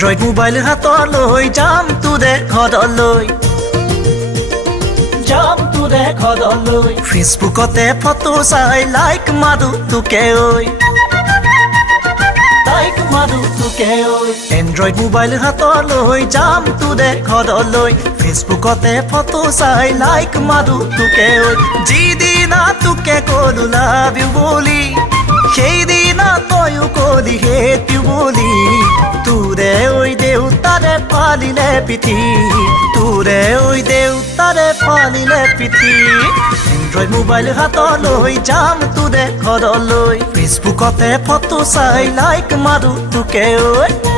Android mobile হাতলৈ যাম তোৰে ঘৰলৈ ফেচবুকতে ফটো চাই লাইক মাৰো তোকে ঐ এন্ড্ৰইড মোবাইল হাতলৈ যাম তোৰে ঘৰলৈ ফেচবুকতে ফটো চাই লাইক মাৰো তোকে ঐ যিদিনা তোকে ক'লো লাভ ইউ বুলি সেইদিনা তয়ো ক'লি হেট ইউ বুলি তোৰে ঐ দেউতাৰে ফালিলে পিঠি তোৰে ঐ দেউতাৰে ফালিলে পিঠি এন্ড্ৰইড মোবাইল হাতলৈ যাম তোৰে ঘৰলৈ ফেচবুকতে ফটো চাই লাইক মাৰো তোকে ঐ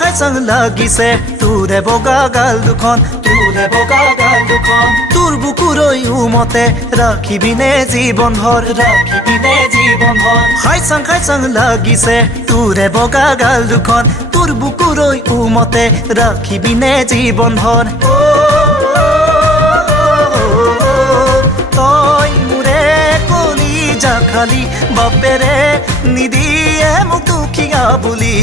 খাই চাং লাগিছে তোৰে বগা গাল দুখন তোৰ বুকুৰৈ উমতে ৰাখিবিনে জীৱন ভৰ খাই চাং লাগিছে তোৰে বগা গাল দুখন তোৰ বুকুৰৈ উমতে ৰাখিবিনে জীৱন ভৰ তই মোৰে কলিজা খালি বাপেৰে নিদিয়ে মোক দুখীয়া বুলি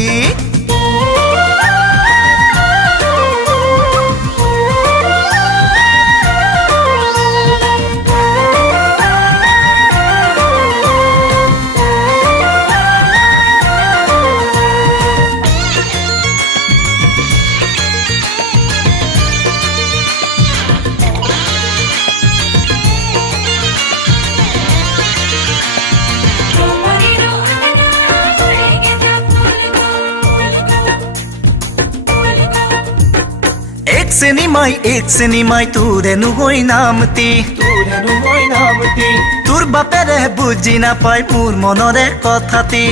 এক চিনেমাই তোৰে নুগৈ নামতি তোৰ বাপেৰে বুজি নাপায় মোৰ মনৰে কথাটি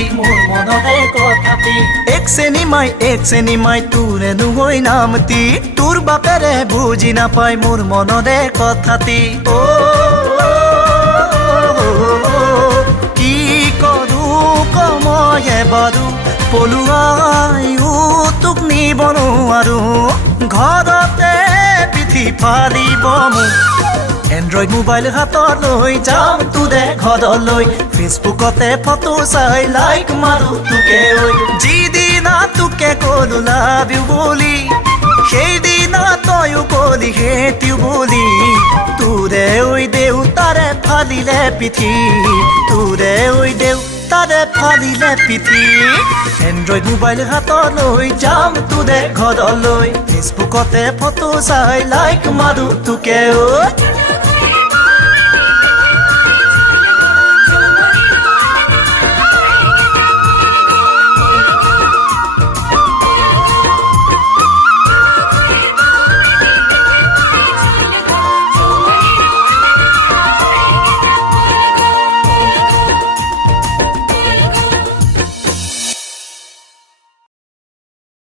এক চিনেমাই তোৰে নুগৈ নামতি তোৰ বাপেৰে বুজি নাপায় মোৰ মনৰে কথাটি কি কৰো কময়ে বাৰু পলুৱাইও তোক নিব নোৱাৰো ঘৰতে পিঠি ফালিব মোক এন্ড্ৰইড মোবাইল হাতলৈ যাম তোৰে ঘৰলৈ ফেচবুকতে ফটো চাই লাইক মাৰো তোকে ঐ যিদিনা তোকে ক'লো লাভ ইউ বুলি সেইদিনা তয়ো ক'লি হেট ইউ বুলি তোৰে ঐ দেউতাৰে ফালিলে পিঠি তোৰে ঐ দেউতাৰে ফালিলে পিঠি এন্ড্ৰইড মোবাইল হাতলৈ যাম তোৰে ঘৰলৈ ফেচবুকতে ফটো চাই লাইক মাৰো তোকে ঐ